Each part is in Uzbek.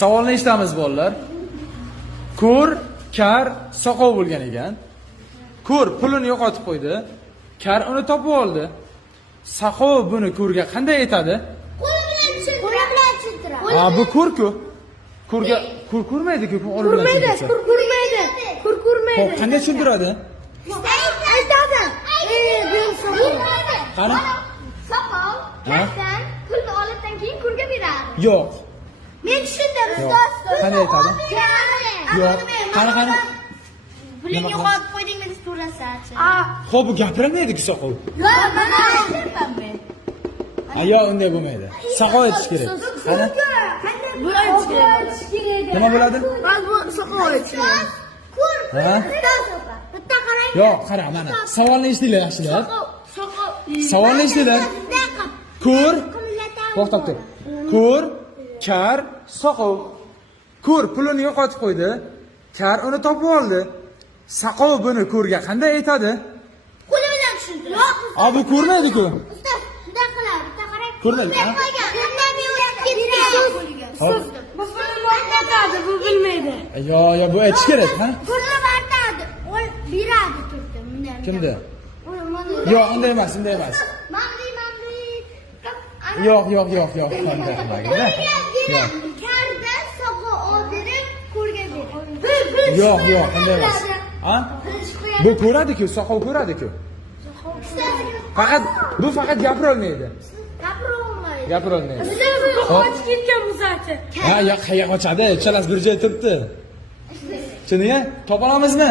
Savolni eshitamiz bolalar. Ko'r, kar, soqov bo'lgan ekan. Ko'r pulini yo'qotib qo'ydi. Kar uni topib oldi. Soqov buni ko'rga qanday aytadi? Qo'li bilan tushuntiradi. Ha, bu ko'r-ku. Ko'rga ko'r ko'rmaydi-ku, qo'li bilan tushuntirsa. Ko'r ko'rmaydi. Xo'p, qanday tushuntiradi? Aytadi. Qani? Soqov kasdan pulni olibdan keyin ko'rga beradi. Yo'q. Men tushundim, Yo'q. ustoz. Qanday aytadi? Yo'q. Qani? Pulingni yo'qotib qo'yding, men so'rasachi. Xo'p, bu gapirmaydi-ku soqov. Yo'q, mana aytyapman men. Yo'q, unday bo'lmaydi. Soqov aytish kerak. Qani? Bu aytish kerak. Nima bo'ladi? Bu soqov aytish kerak. Ko'r. Ha? Bitta qarang. Yo'q, qara, mana. Savolni eshitinglar yaxshilab. Soqov. Savolni eshitinglar. Ko'r. To'xtab tur. Ko'r, kar, soqov. Ko'r pulini yo'qotib qo'ydi. Kar uni topib oldi. Soqov buni ko'rga qanday aytadi? Qo'li bilan tushuntiradi. Bu ko'rmaydi-ku. Ustoz, bunday qiladi. Bitta qarang. Ko'rmaydi, ha? Ustoz, bu pulni aytadi, bu bilmaydi. Yo'q, bu aytish kerak, ha? Pulni aytadi. O beradi turdi. Bunday. Kimda? Yo'q, unday emas, unday emas. Mamli. Yo'q. Qanday qilmagan-da? Yo'q. Karda soqov oldirib ko'rga beradi. Yo'q, unday emas. Ha? Bu ko'radi-ku, soqov ko'radi-ku. Faqat gapira olmaydi. Gapira olmaydi. Qochib ketgan muzachi. Yo'q, qayerga qochadi? Uchalasi bir joyda turibdi. Tushundingmi? Topa olamizmi?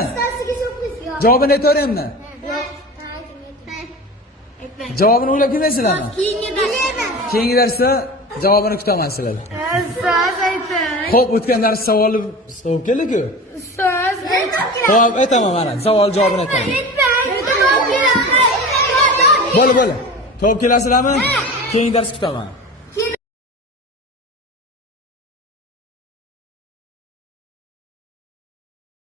Javobini aytaveraymi? Javobini o'ylab kelmaysizlarmi? Keyingi darsda javobini kutaman sizlardan. Ustoz ayting. Xo'p, o'tgan dars savoli topib keldi-ku. Ustoz ayting. Xo'p, aytaman mana. Savol javobini aytaman. Bo'li. Topib kelasizlarmi? Keyingi dars kutaman.